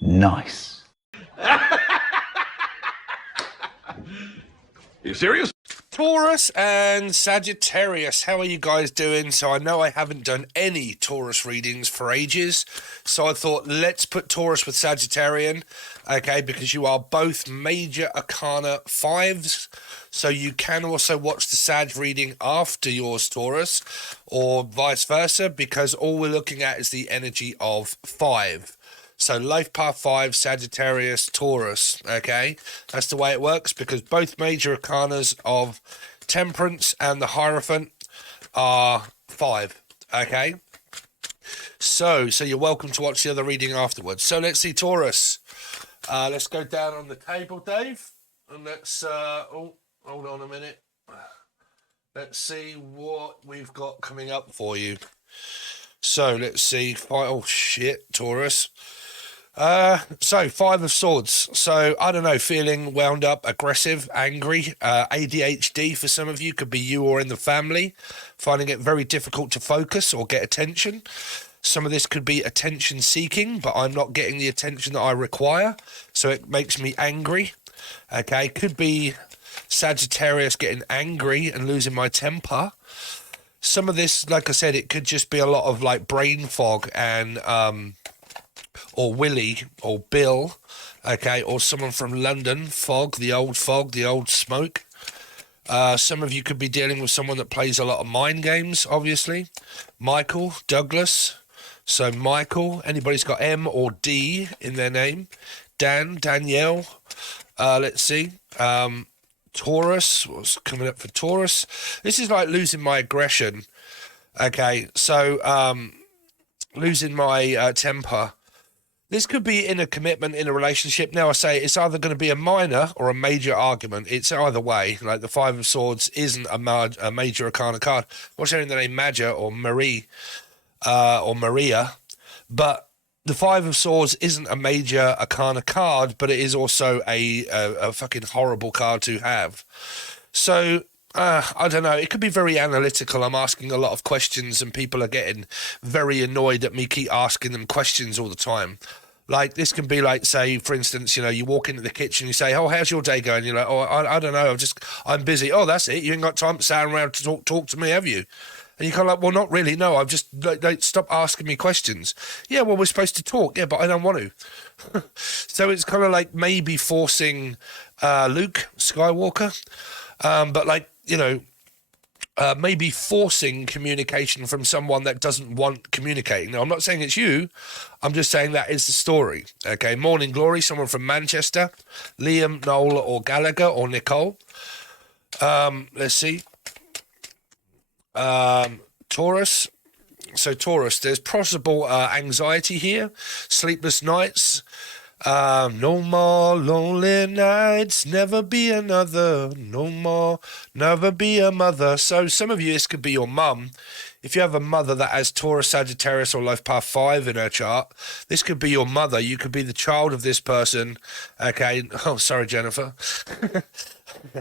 Nice. You serious? Taurus and Sagittarius, how are you guys doing? So I know I haven't done any Taurus readings for ages, so I thought let's put Taurus with Sagittarian, okay, because you are both major arcana 5s, so you can also watch the Sag reading after yours, Taurus, or vice versa, because all we're looking at is the energy of 5. So life path 5, Sagittarius, Taurus, okay? That's the way it works, because both major arcanas of Temperance and the Hierophant are 5, okay? So you're welcome to watch the other reading afterwards. So let's see, Taurus. Let's go down on the table, Dave, and let's, oh, hold on a minute. Let's see what we've got coming up for you. So let's see, oh shit, Taurus. So 5 of Swords. So I don't know, feeling wound up, aggressive, angry, ADHD for some of you, could be you or in the family, finding it very difficult to focus or get attention. Some of this could be attention seeking, but I'm not getting the attention that I require, so it makes me angry. Okay, could be Sagittarius getting angry and losing my temper. Some of this, like I said, it could just be a lot of like brain fog and or Willie, or Bill, okay, or someone from London, fog, the old smoke. Some of you could be dealing with someone that plays a lot of mind games, obviously. Michael, Douglas, so Michael, anybody's got M or D in their name. Dan, Danielle, let's see. Taurus, what's coming up for Taurus? This is like losing my aggression, okay, so losing my temper. This could be in a commitment, in a relationship. Now I say it's either going to be a minor or a major argument. It's either way. Like the 5 of Swords isn't a major arcana card. What's her in the name? Maja or Marie or Maria. But the 5 of Swords isn't a major arcana card, but it is also a fucking horrible card to have. So I don't know. It could be very analytical. I'm asking a lot of questions and people are getting very annoyed at me keep asking them questions all the time. Like this can be like, say, for instance, you know, you walk into the kitchen, you say, oh, how's your day going? You're like, oh, I don't know. I'm busy. Oh, that's it. You ain't got time to sit around to talk to me, have you? And you're kind of like, well, not really. No, I've just, stop asking me questions. Yeah, well, we're supposed to talk. Yeah, but I don't want to. So it's kind of like maybe forcing Luke Skywalker. But like, you know, maybe forcing communication from someone that doesn't want communicating. Now, I'm not saying it's you. I'm just saying that is the story. Okay, Morning Glory, someone from Manchester. Liam, Noel, or Gallagher, or Nicole. Let's see. Taurus. So Taurus, there's possible anxiety here. Sleepless nights. No more lonely nights, never be another, no more, never be a mother. So some of you, this could be your mum. If you have a mother that has Taurus, Sagittarius, or Life Path 5 in her chart, this could be your mother. You could be the child of this person. Okay. Oh, sorry, Jennifer.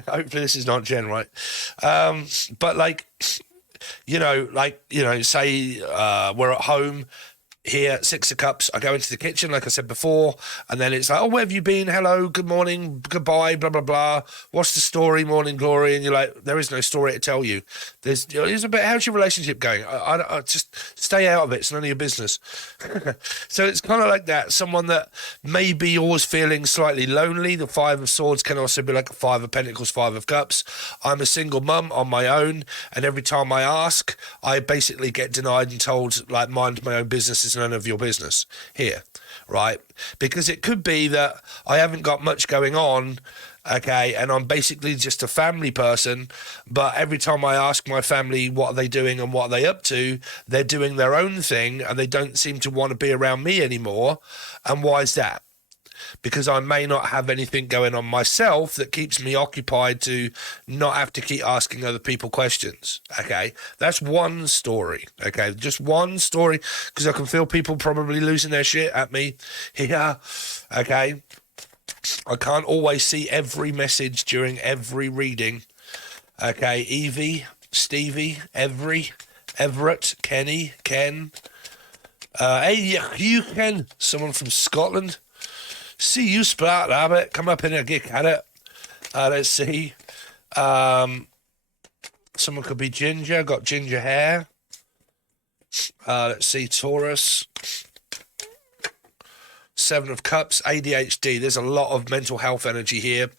Hopefully this is not Jen, right? But like, say we're at home. Here, 6 of Cups, I go into the kitchen, like I said before, and then it's like, oh, where have you been? Hello, good morning, goodbye, blah, blah, blah. What's the story, Morning Glory? And you're like, there is no story to tell you. There's a bit, how's your relationship going? I just stay out of it. It's none of your business. So it's kind of like that. Someone that may be always feeling slightly lonely. The 5 of Swords can also be like a 5 of Pentacles, 5 of Cups. I'm a single mum on my own, and every time I ask, I basically get denied and told, like, mind my own business, is none of your business here, right? Because it could be that I haven't got much going on, okay, and I'm basically just a family person, but every time I ask my family what are they doing and what are they up to, they're doing their own thing and they don't seem to want to be around me anymore. And why is that? Because I may not have anything going on myself that keeps me occupied to not have to keep asking other people questions, okay? That's one story, okay? Just one story, because I can feel people probably losing their shit at me here, okay? I can't always see every message during every reading. Okay, Evie, Stevie, Everett, Kenny, Ken. Hey, you Ken, someone from Scotland. See you, Splat Rabbit. Come up in and get at it. Let's see. Someone could be Ginger, got ginger hair. Let's see, Taurus. Seven of Cups, ADHD. There's a lot of mental health energy here.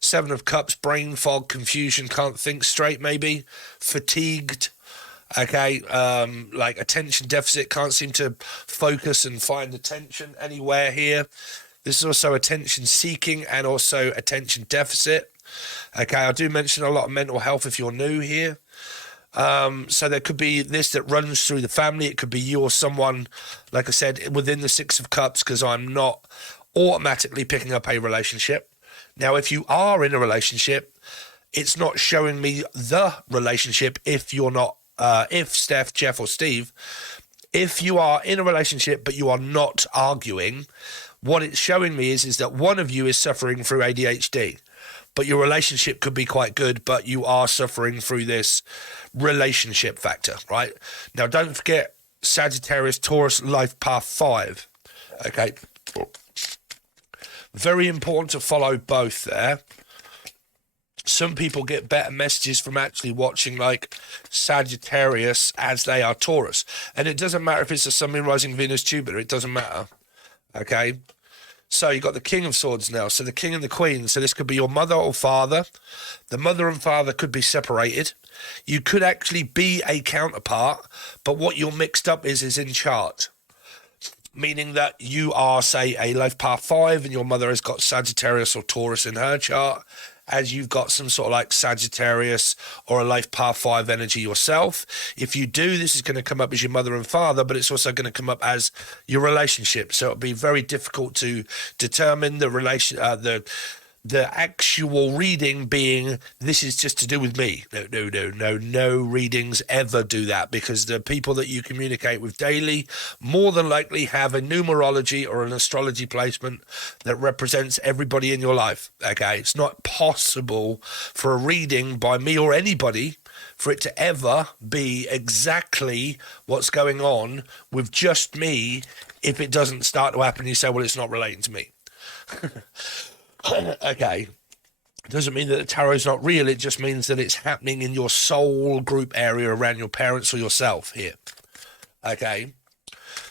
Seven of Cups, brain fog, confusion, can't think straight maybe. Fatigued. Okay, like attention deficit, can't seem to focus and find attention anywhere here. This is also attention seeking and also attention deficit. Okay, I do mention a lot of mental health if you're new here. So there could be this that runs through the family. It could be you or someone, like I said, within the Six of Cups, because I'm not automatically picking up a relationship. Now, if you are in a relationship, it's not showing me the relationship if you're not, if Steph, Jeff, or Steve, if you are in a relationship but you are not arguing, what it's showing me is that one of you is suffering through ADHD. But your relationship could be quite good, but you are suffering through this relationship factor, right? Now, don't forget Sagittarius, Taurus, life path 5. Okay. Very important to follow both there. Some people get better messages from actually watching like Sagittarius as they are Taurus. And it doesn't matter if it's a Sun, Moon, Rising, Venus, Jupiter. It doesn't matter. Okay. So you got the King of Swords now. So the King and the Queen. So this could be your mother or father. The mother and father could be separated. You could actually be a counterpart, but what you're mixed up is in chart. Meaning that you are, say, a life path 5 and your mother has got Sagittarius or Taurus in her chart, as you've got some sort of like Sagittarius or a life path 5 energy yourself. If you do, this is going to come up as your mother and father, but it's also going to come up as your relationship. So it'll be very difficult to determine the relation, the actual reading being, this is just to do with me. No readings ever do that, because the people that you communicate with daily more than likely have a numerology or an astrology placement that represents everybody in your life. Okay, it's not possible for a reading by me or anybody for it to ever be exactly what's going on with just me if it doesn't start to happen. You say, well, it's not relating to me. Okay, it doesn't mean that the tarot is not real. It just means that it's happening in your soul group area around your parents or yourself here. Okay,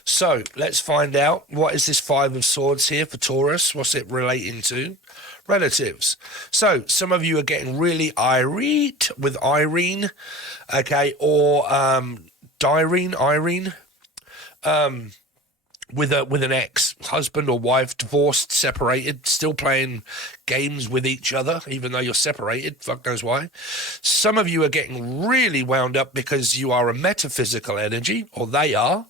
so let's find out, what is this Five of Swords here for Taurus? What's it relating to? Relatives. So some of you are getting really irate with Irene, okay, or Irene. With an ex, husband or wife, divorced, separated, still playing games with each other, even though you're separated, fuck knows why. Some of you are getting really wound up because you are a metaphysical energy, or they are,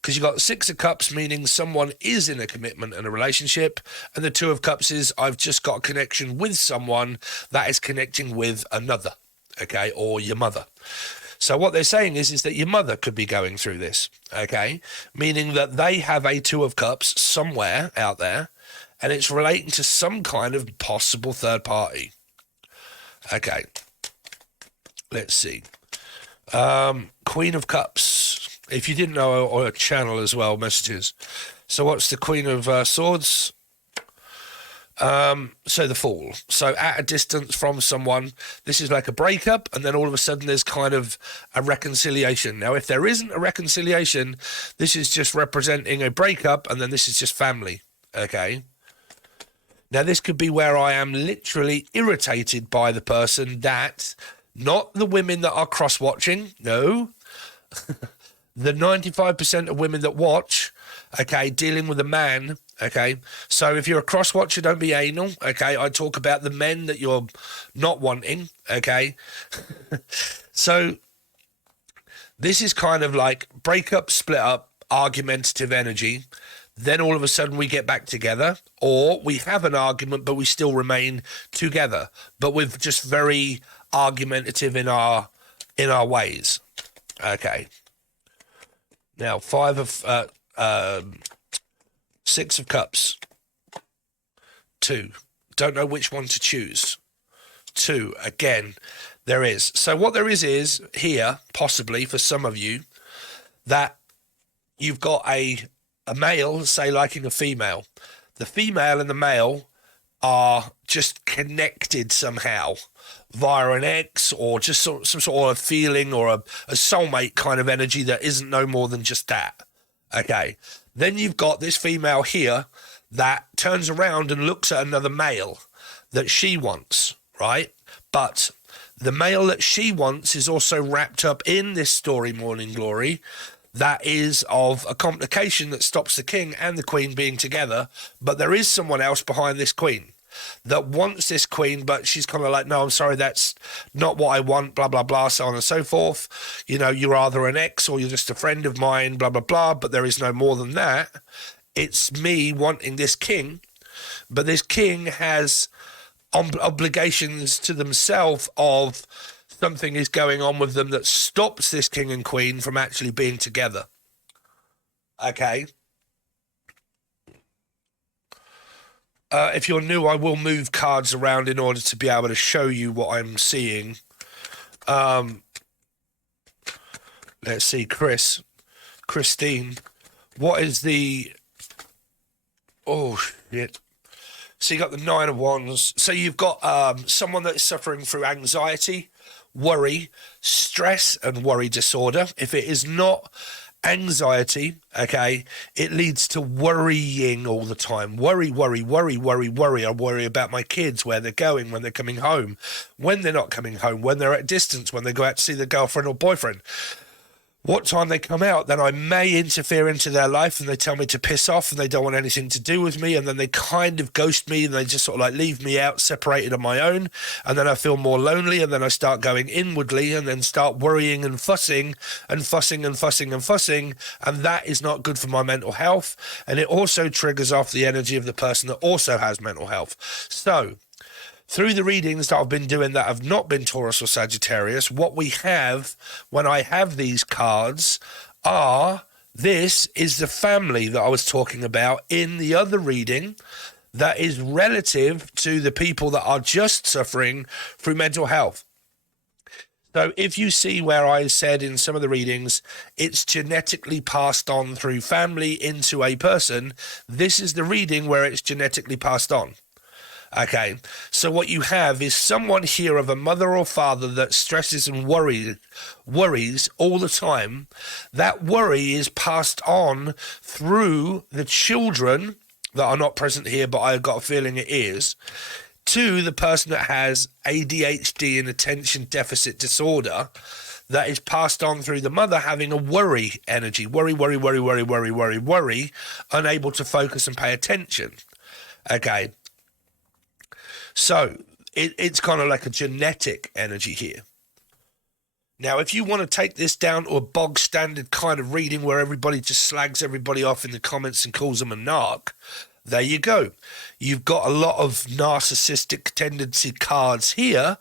because you've got the Six of Cups, meaning someone is in a commitment and a relationship, and the Two of Cups is, I've just got a connection with someone that is connecting with another, okay, or your mother. So what they're saying is that your mother could be going through this, okay? Meaning that they have a Two of Cups somewhere out there, and it's relating to some kind of possible third party. Okay. Let's see. Queen of Cups. If you didn't know, or a channel as well, messages. So what's the Queen of Swords? So the Fool. So at a distance from someone, this is like a breakup, and then all of a sudden there's kind of a reconciliation. Now, if there isn't a reconciliation, this is just representing a breakup, and then this is just family. Okay. Now, this could be where I am literally irritated by the person that, not the women that are cross-watching, no, the 95% of women that watch, okay, dealing with a man, okay. So if you're a cross-watcher, don't be anal, okay. I talk about the men that you're not wanting, okay. So this is kind of like breakup, split up, argumentative energy. Then all of a sudden we get back together, or we have an argument, but we still remain together, but we're just very argumentative in our ways. Okay. Now, Six of Cups. Two. Don't know which one to choose. Two. Again, there is. So what there is here, possibly for some of you, that you've got a male, say, liking a female. The female and the male are just connected somehow via an ex, or just some sort of feeling, or a soulmate kind of energy that isn't no more than just that. Okay. Then you've got this female here that turns around and looks at another male that she wants, right? But the male that she wants is also wrapped up in this story, Morning Glory, that is of a complication that stops the king and the queen being together. But there is someone else behind this queen that wants this queen, but she's kind of like, no, I'm sorry, that's not what I want, blah, blah, blah, so on and so forth. You know, you're either an ex or you're just a friend of mine, blah, blah, blah, but there is no more than that. It's me wanting this king, but this king has obligations to themselves of something is going on with them that stops this king and queen from actually being together. Okay. If you're new, I will move cards around in order to be able to show you what I'm seeing. Let's see, Christine, what is the... Oh, shit. So you got the Nine of Wands. So you've got someone that's suffering through anxiety, worry, stress, and worry disorder. If it is not anxiety, okay, it leads to worrying all the time. Worry. I worry about my kids, where they're going, when they're coming home, when they're not coming home, when they're at distance, when they go out to see their girlfriend or boyfriend. What time they come out, then I may interfere into their life and they tell me to piss off and they don't want anything to do with me, and then they kind of ghost me and they just sort of like leave me out separated on my own, and then I feel more lonely, and then I start going inwardly and then start worrying and fussing, and that is not good for my mental health, and it also triggers off the energy of the person that also has mental health. So through the readings that I've been doing that have not been Taurus or Sagittarius, what we have when I have these cards are, this is the family that I was talking about in the other reading that is relative to the people that are just suffering through mental health. So if you see where I said in some of the readings, it's genetically passed on through family into a person, this is the reading where it's genetically passed on. Okay, so what you have is someone here of a mother or father that stresses and worries all the time. That worry is passed on through the children that are not present here, but I've got a feeling it is, to the person that has ADHD and attention deficit disorder, that is passed on through the mother having a worry energy. Worry, unable to focus and pay attention. Okay. So it's kind of like a genetic energy here. Now, if you want to take this down to a bog standard kind of reading where everybody just slags everybody off in the comments and calls them a narc, there you go. You've got a lot of narcissistic tendency cards here,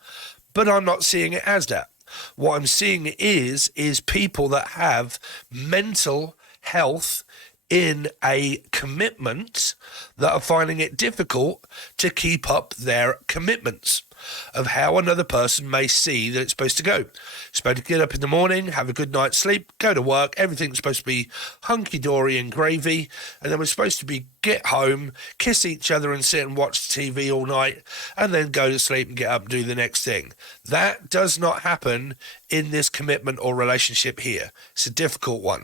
but I'm not seeing it as that. What I'm seeing is people that have mental health in a commitment that are finding it difficult to keep up their commitments of how another person may see that it's supposed to go. You're supposed to get up in the morning, have a good night's sleep, go to work, everything's supposed to be hunky-dory and gravy, and then we're supposed to be get home, kiss each other and sit and watch TV all night, and then go to sleep and get up and do the next thing. That does not happen in this commitment or relationship here. It's a difficult one,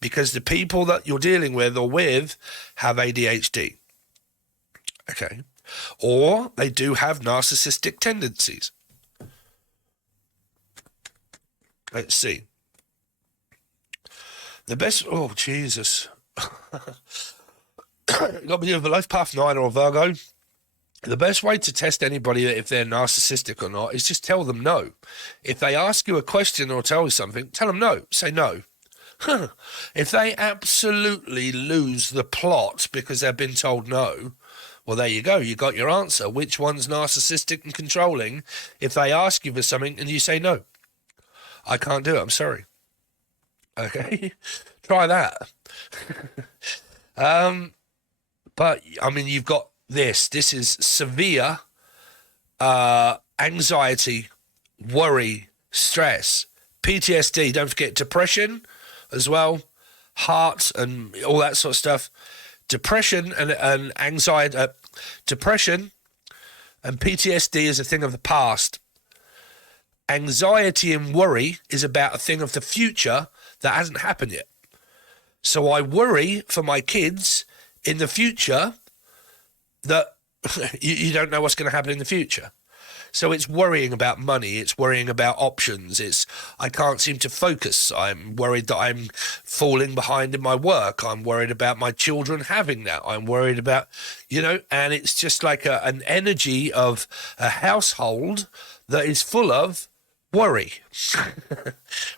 because the people that you're dealing with or with have ADHD. Okay. Or they do have narcissistic tendencies. Let's see. The best... Oh, Jesus. Got to be with a life path 9 or a Virgo. The best way to test anybody if they're narcissistic or not is just tell them no. If they ask you a question or tell you something, tell them no. Say no. If they absolutely lose the plot because they've been told no, well, there you go. You got your answer. Which one's narcissistic and controlling? If they ask you for something and you say no, I can't do it. I'm sorry. Okay, try that. But I mean, you've got this. This is severe anxiety, worry, stress, PTSD. Don't forget depression as well, heart and all that sort of stuff. Depression and anxiety, depression and PTSD is a thing of the past. Anxiety and worry is about a thing of the future that hasn't happened yet. So I worry for my kids in the future that you don't know what's going to happen in the future. So it's worrying about money. It's worrying about options. I can't seem to focus. I'm worried that I'm falling behind in my work. I'm worried about my children having that. I'm worried about, and it's just like an energy of a household that is full of worry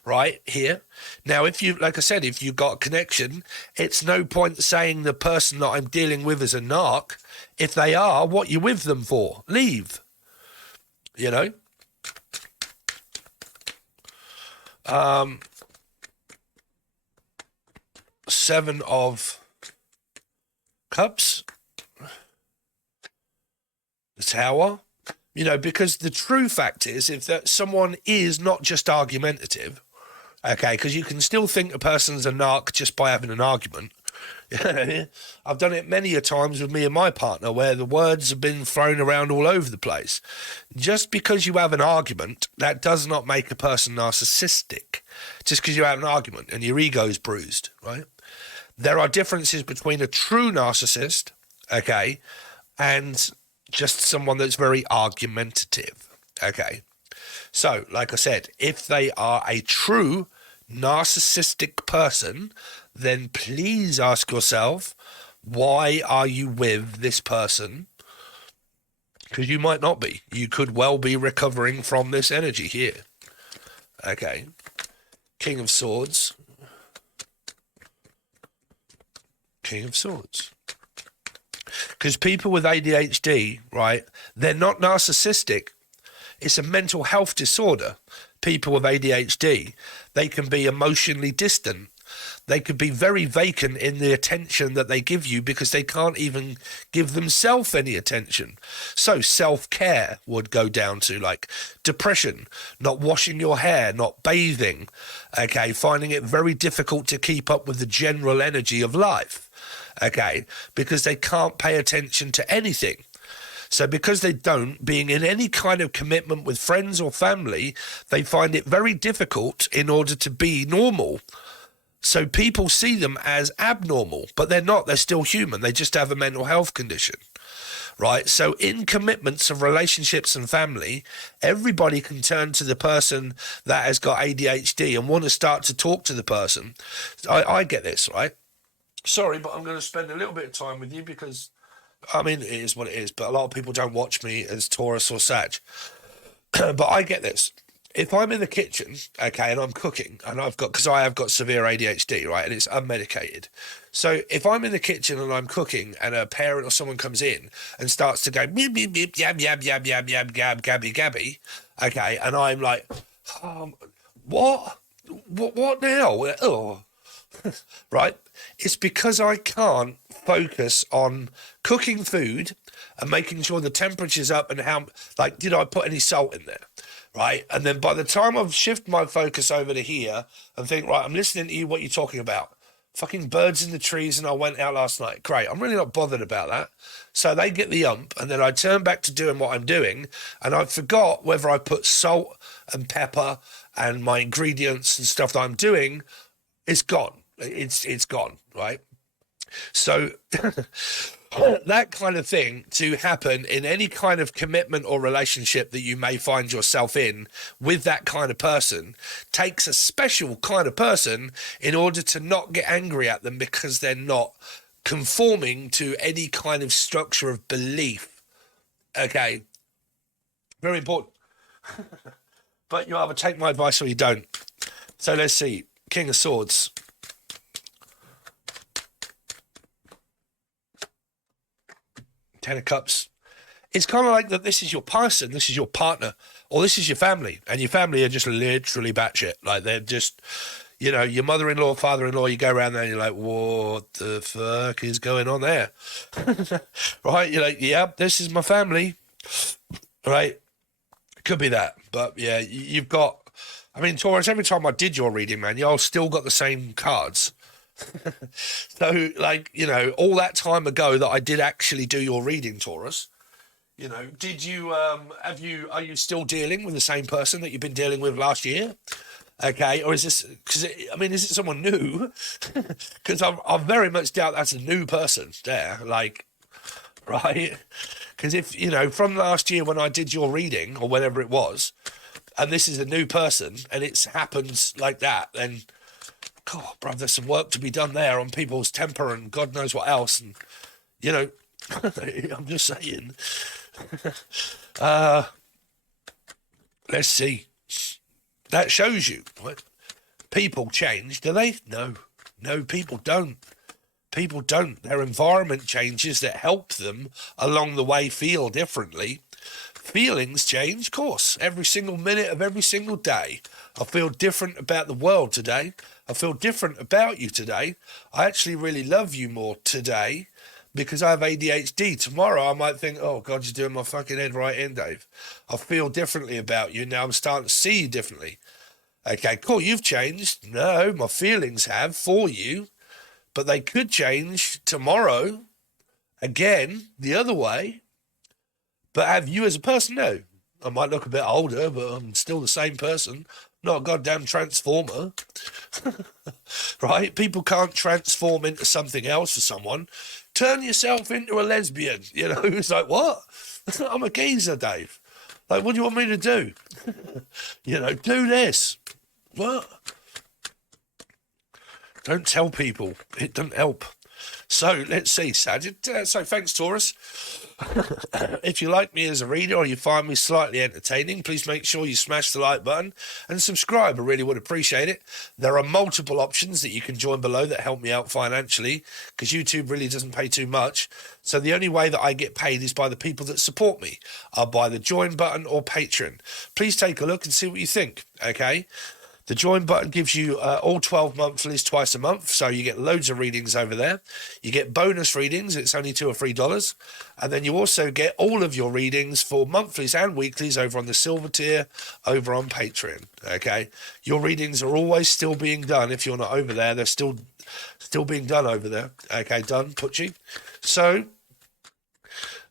right here. Now, if you, like I said, if you've got a connection, it's no point saying the person that I'm dealing with is a narc. If they are, what you with them for? Leave. Seven of Cups, the Tower, because the true fact is, if that someone is not just argumentative, okay, because you can still think a person's a narc just by having an argument. I've done it many a times with me and my partner where the words have been thrown around all over the place. Just because you have an argument, that does not make a person narcissistic. Just because you have an argument and your ego's bruised, right? There are differences between a true narcissist, okay, and just someone that's very argumentative, okay? So, like I said, if they are a true narcissistic person, then please ask yourself, why are you with this person? Because you might not be. You could well be recovering from this energy here. Okay. King of Swords. King of Swords. Because people with ADHD, right, they're not narcissistic. It's a mental health disorder. People with ADHD, they can be emotionally distant. They could be very vacant in the attention that they give you because they can't even give themselves any attention. So self-care would go down to like depression, not washing your hair, not bathing, okay, finding it very difficult to keep up with the general energy of life, okay, because they can't pay attention to anything. So because they don't, being in any kind of commitment with friends or family, they find it very difficult in order to be normal. So people see them as abnormal, but they're not. They're still human. They just have a mental health condition, right? So in commitments of relationships and family, everybody can turn to the person that has got ADHD and want to start to talk to the person. I get this, right? Sorry, but I'm going to spend a little bit of time with you because, I mean, it is what it is, but a lot of people don't watch me as Taurus or Sag. But I get this. If I'm in the kitchen, okay, and I'm cooking, and because I have got severe ADHD, right, and it's unmedicated. So if I'm in the kitchen and I'm cooking and a parent or someone comes in and starts to go, beep, beep, beep, yab, yab, yab, yab, yab, gab, gabby, gabby, okay, and I'm like, what now? Oh, right? It's because I can't focus on cooking food and making sure the temperature's up and how, like, did I put any salt in there? Right, and then by the time I've shifted my focus over to here and think, right, I'm listening to you, what you're talking about. Fucking birds in the trees and I went out last night. Great, I'm really not bothered about that. So they get the ump and then I turn back to doing what I'm doing and I forgot whether I put salt and pepper and my ingredients and stuff that I'm doing. It's gone. It's gone, right? So that kind of thing to happen in any kind of commitment or relationship that you may find yourself in with that kind of person takes a special kind of person in order to not get angry at them because they're not conforming to any kind of structure of belief. Okay. Very important. But you either take my advice or you don't. So let's see. King of Swords. Ten of Cups. It's kind of like that this is your person, this is your partner, or this is your family, and your family are just literally batshit. Like they're just, you know, your mother-in-law, father-in-law, you go around there and you're like, what the fuck is going on there? Right? You're like, yep, this is my family. Right? Could be that. But yeah, you've got, I mean, Taurus, every time I did your reading, man, y'all still got the same cards. So, like, you know, all that time ago that I did actually do your reading, Taurus, you know, did you, are you still dealing with the same person that you've been dealing with last year? Okay, or is this, because, I mean, is it someone new? Because I very much doubt that's a new person there, like, right? Because if, you know, from last year when I did your reading, or whenever it was, and this is a new person, and it's happened like that, then, God, bro, there's some work to be done there on people's temper and God knows what else, and, you know, I'm just saying. Let's see. That shows you what people change, do they? No, people don't. People don't. Their environment changes that help them along the way feel differently. Feelings change, of course, every single minute of every single day. I feel different about the world today. I feel different about you today. I actually really love you more today because I have ADHD. Tomorrow I might think, oh, God, you're doing my fucking head right in, Dave. I feel differently about you. Now I'm starting to see you differently. Okay, cool, you've changed. No, my feelings have for you, but they could change tomorrow, again, the other way. But have you as a person? No. I might look a bit older, but I'm still the same person. Not a goddamn transformer. Right? People can't transform into something else for someone. Turn yourself into a lesbian. You know, it's like, what? I'm a geezer, Dave. Like, what do you want me to do? You know, do this. What? Don't tell people. It doesn't help. So, let's see, Sagittarius. So, thanks, Taurus. If you like me as a reader or you find me slightly entertaining, please make sure you smash the like button and subscribe. I really would appreciate it. There are multiple options that you can join below that help me out financially because YouTube really doesn't pay too much. So the only way that I get paid is by the people that support me, by the join button or Patreon. Please take a look and see what you think, okay? The join button gives you all 12 monthlies twice a month, so you get loads of readings over there. You get bonus readings, it's only $2 or $3. And then you also get all of your readings for monthlies and weeklies over on the silver tier, over on Patreon, okay? Your readings are always still being done. If you're not over there, they're still being done over there. Okay, done, Putchy. So,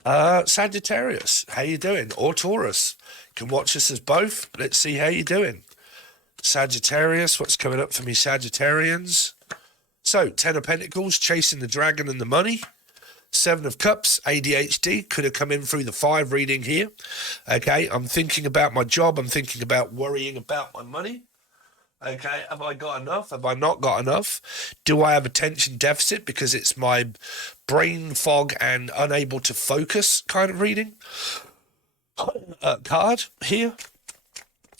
Sagittarius, how you doing? Or Taurus. You can watch us as both. Let's see how you're doing. Sagittarius, what's coming up for me, Sagittarians? So, 10 of Pentacles, chasing the dragon and the money. 7 of Cups, ADHD, could have come in through the 5 reading here. Okay, I'm thinking about my job. I'm thinking about worrying about my money. Okay, have I got enough? Have I not got enough? Do I have attention deficit because it's my brain fog and unable to focus kind of reading? Card here.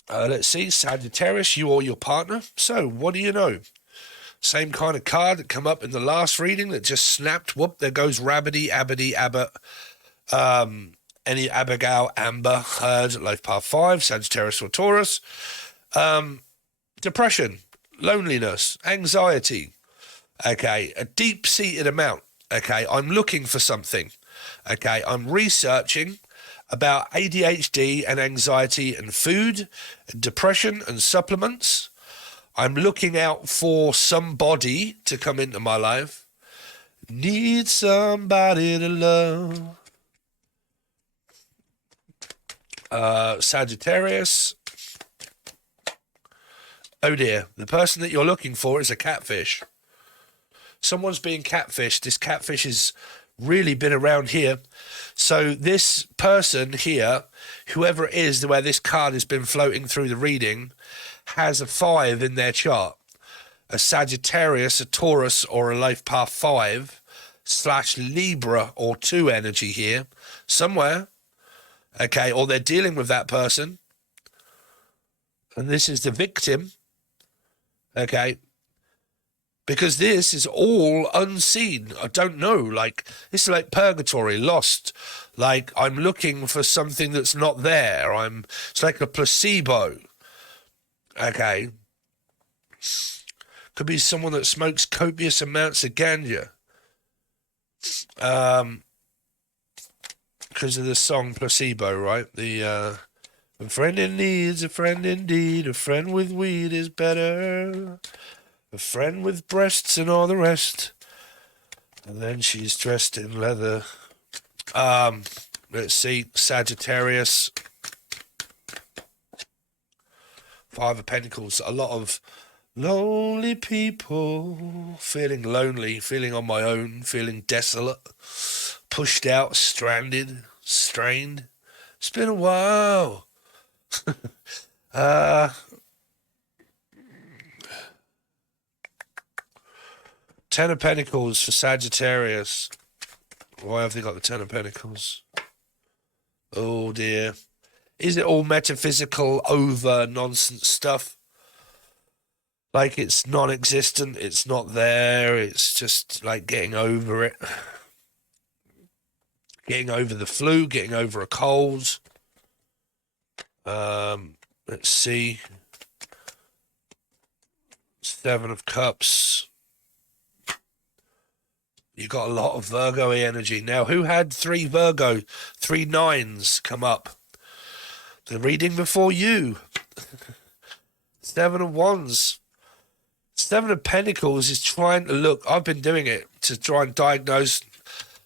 Let's see, Sagittarius, you or your partner. So, what do you know? Same kind of card that come up in the last reading that just snapped. Whoop, there goes Rabbity, Abbott, Abbott, any Abigail, Amber, Heard, Life Path 5, Sagittarius or Taurus. Depression, loneliness, anxiety. Okay, a deep-seated amount. Okay, I'm looking for something. Okay, I'm researching about ADHD and anxiety and food, and depression and supplements. I'm looking out for somebody to come into my life. Need somebody to love. Sagittarius. Oh dear, the person that you're looking for is a catfish. Someone's being catfished. This catfish has really been around here. So this person here, whoever it is where this card has been floating through the reading, has a 5 in their chart. A Sagittarius, a Taurus, or a Life Path 5 / Libra or 2 energy here somewhere. Okay, or they're dealing with that person. And this is the victim. Okay. Because this is all unseen. I don't know. Like, this is like purgatory, lost. Like, I'm looking for something that's not there. It's like a placebo. Okay. Could be someone that smokes copious amounts of ganja. Because of the song Placebo, right? A friend in need's a friend indeed. A friend with weed is better. A friend with breasts and all the rest. And then she's dressed in leather. Let's see. Sagittarius. Five of Pentacles. A lot of lonely people. Feeling lonely. Feeling on my own. Feeling desolate. Pushed out. Stranded. Strained. It's been a while. Ten of Pentacles for Sagittarius. Why have they got the Ten of Pentacles? Oh dear. Is it all metaphysical over nonsense stuff? Like it's non-existent, it's not there, it's just like getting over it. Getting over the flu, getting over a cold. Let's see. Seven of Cups. You got a lot of Virgo energy. Now, who had three nines come up? The reading before you. Seven of Wands. Seven of Pentacles is trying to look. I've been doing it to try and diagnose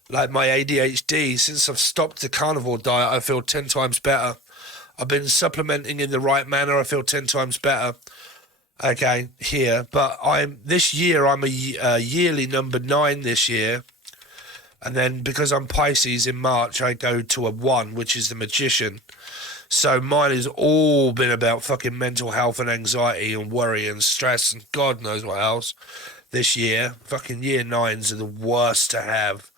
like my ADHD. Since I've stopped the carnivore diet, I feel 10 times better. I've been supplementing in the right manner. I feel 10 times better. Okay, here. But this year, I'm a yearly number 9 this year. And then because I'm Pisces in March, I go to a 1, which is the Magician. So mine has all been about fucking mental health and anxiety and worry and stress and God knows what else this year. Fucking year 9s are the worst to have.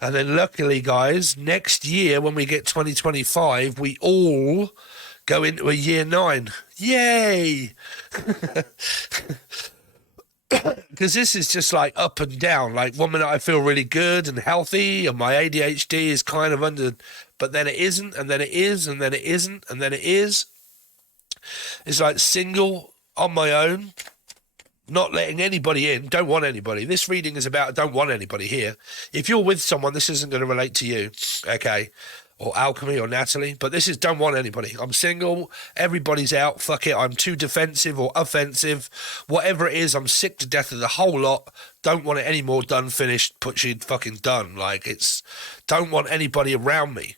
And then luckily, guys, next year when we get 2025, we all go into a year 9. Yay! Because this is just like up and down. Like 1 minute I feel really good and healthy and my ADHD is kind of under, but then it isn't, and then it is, and then it isn't, and then it is. It's like single on my own, not letting anybody in, don't want anybody. This reading is about don't want anybody here. If you're with someone, this isn't going to relate to you, okay? Or Alchemy or Natalie, but this is don't want anybody. I'm single, everybody's out, fuck it, I'm too defensive or offensive, whatever it is, I'm sick to death of the whole lot, don't want it anymore, done, finished, put you fucking done. Like it's, don't want anybody around me.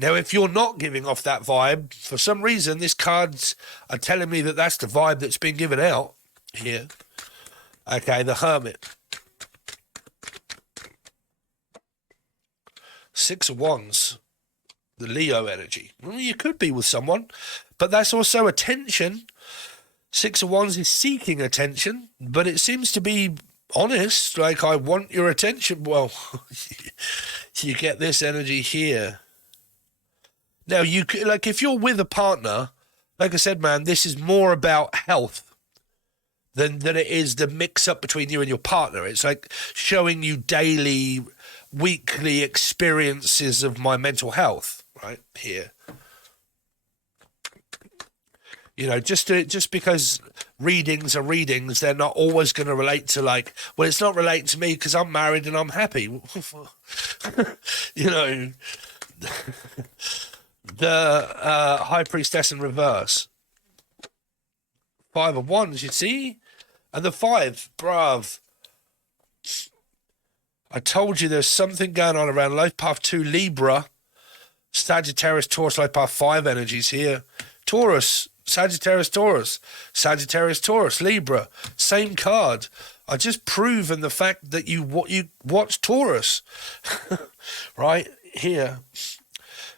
Now, if you're not giving off that vibe, for some reason, this cards are telling me that that's the vibe that's been given out here. Okay, the Hermit. 6 of Wands. The Leo energy. Well, you could be with someone, but that's also attention. 6 of Wands is seeking attention, but it seems to be honest, like I want your attention. Well, you get this energy here. Now, you like if you're with a partner, like I said, man, this is more about health than it is the mix-up between you and your partner. It's like showing you daily, weekly experiences of my mental health. Right here, you know, just because readings are readings, they're not always going to relate to like. Well, it's not relating to me because I'm married and I'm happy. You know, the High Priestess in reverse. 5 of Wands, you see, and the 5, bruv. I told you there's something going on around Life Path 2 Libra. Sagittarius, Taurus, Life Path 5 energies here. Taurus, Sagittarius, Taurus, Sagittarius, Taurus, Libra, same card. I just proven the fact that you watch Taurus, right here.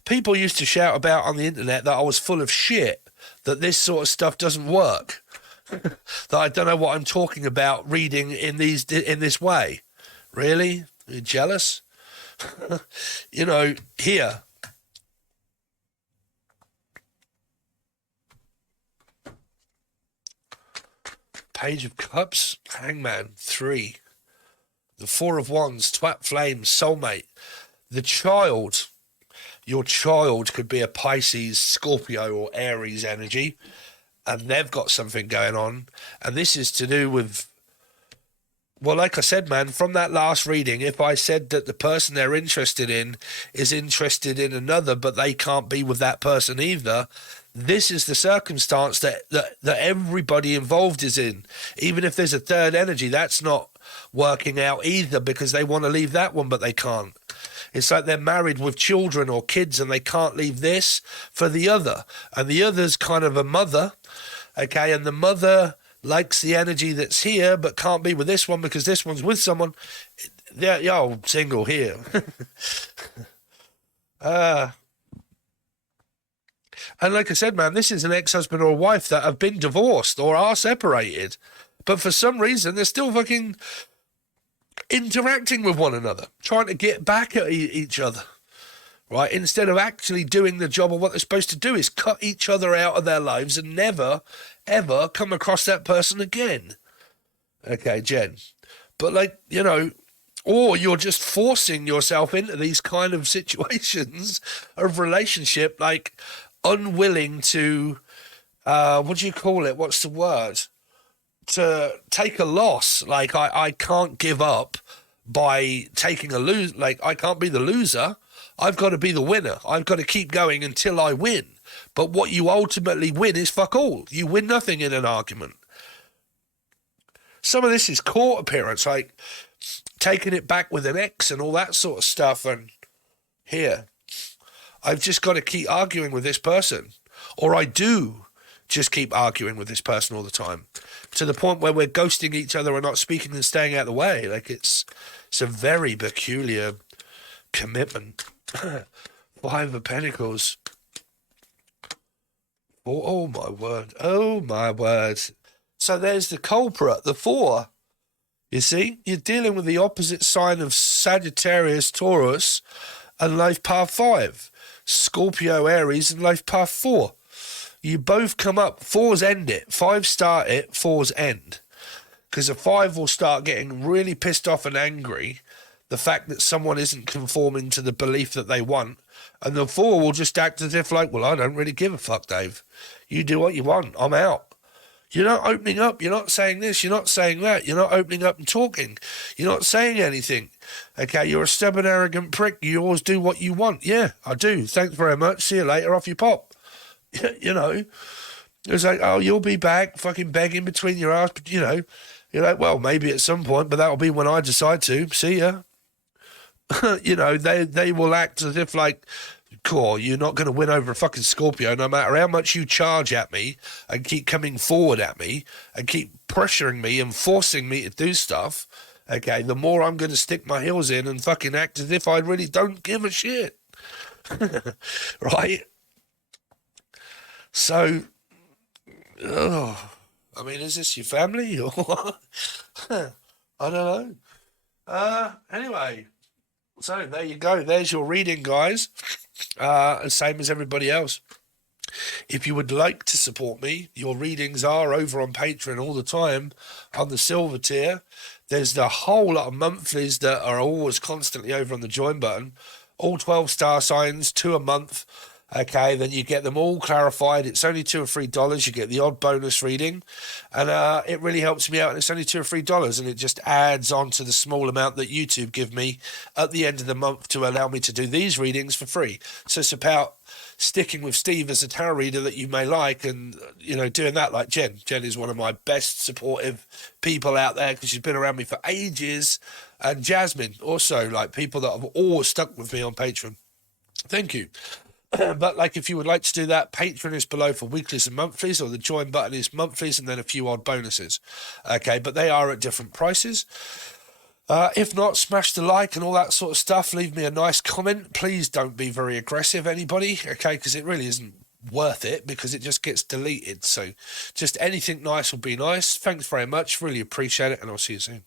People used to shout about on the internet that I was full of shit, that this sort of stuff doesn't work, that I don't know what I'm talking about reading in this way. Really? Are you jealous? You know, here. Page of Cups, Hangman, 3. The 4 of Wands, Twat Flames, Soulmate. The child, your child could be a Pisces, Scorpio or Aries energy. and they've got something going on, and this is to do with, well, like I said, man, from that last reading, if I said that the person they're interested in is interested in another, but they can't be with that person either, this is the circumstance that everybody involved is in. Even if there's a third energy, that's not working out either, because they want to leave that one, but they can't. It's like they're married with children or kids and they can't leave this for the other. And the other's kind of a mother, okay, and the mother likes the energy that's here but can't be with this one because this one's with someone. They're single here. And like I said, man, this is an ex-husband or wife that have been divorced or are separated, but for some reason they're still fucking interacting with one another, trying to get back at each other, right? Instead of actually doing the job of what they're supposed to do, is cut each other out of their lives and never, ever come across that person again. Okay, Jen. But like, you know, or you're just forcing yourself into these kind of situations of relationship, like unwilling to, what do you call it? What's the word? To take a loss. Like I can't give up by taking a lose. Like I can't be the loser. I've got to be the winner. I've got to keep going until I win. But what you ultimately win is fuck all. You win nothing in an argument. Some of this is court appearance, like taking it back with an ex and all that sort of stuff. And here, I've just got to keep arguing with this person, or I do just keep arguing with this person all the time, to the point where we're ghosting each other and not speaking and staying out of the way. Like it's a very peculiar commitment. Five of Pentacles. Oh my word. Oh my word. So there's the culprit, the Four. You see, you're dealing with the opposite sign of Sagittarius, Taurus, and life path 5. Scorpio, Aries, and life path 4. You both come up. 4s end it. 5 start it. 4s end. Because a 5 will start getting really pissed off and angry. The fact that someone isn't conforming to the belief that they want. And the 4 will just act as if like, well, I don't really give a fuck, Dave. You do what you want. I'm out. You're not opening up. You're not saying this. You're not saying that. You're not opening up and talking. You're not saying anything. Okay, you're a stubborn, arrogant prick. You always do what you want. Yeah, I do. Thanks very much. See you later. Off you pop. You know, it's like, oh, you'll be back, fucking begging between your ass. But, you know, you're like, well, maybe at some point, but that'll be when I decide to. See ya. You know, they will act as if like, cool, you're not going to win over a fucking Scorpio no matter how much you charge at me and keep coming forward at me and keep pressuring me and forcing me to do stuff. Okay, the more I'm going to stick my heels in and fucking act as if I really don't give a shit. Right? So, I mean, is this your family or what? I don't know. Anyway, so there you go. There's your reading, guys. Same as everybody else. If you would like to support me, your readings are over on Patreon all the time on the silver tier. There's the whole lot of monthlies that are always constantly over on the join button. All 12 star signs, 2 a month. Okay, then you get them all clarified. It's only $2 or $3. You get the odd bonus reading, and it really helps me out. And it's only $2 or $3, and it just adds on to the small amount that YouTube give me at the end of the month to allow me to do these readings for free. So it's about sticking with Steve as a tarot reader that you may like, and you know, doing that like Jen. Jen is one of my best supportive people out there because she's been around me for ages, and Jasmine also, like people that have always stuck with me on Patreon. Thank you. But like, if you would like to do that, Patreon is below for weeklies and monthlies, or the join button is monthlies and then a few odd bonuses. Okay, but they are at different prices. If not, smash the like and all that sort of stuff. Leave me a nice comment. Please don't be very aggressive, anybody, okay, because it really isn't worth it because it just gets deleted. So just anything nice will be nice. Thanks very much. Really appreciate it, and I'll see you soon.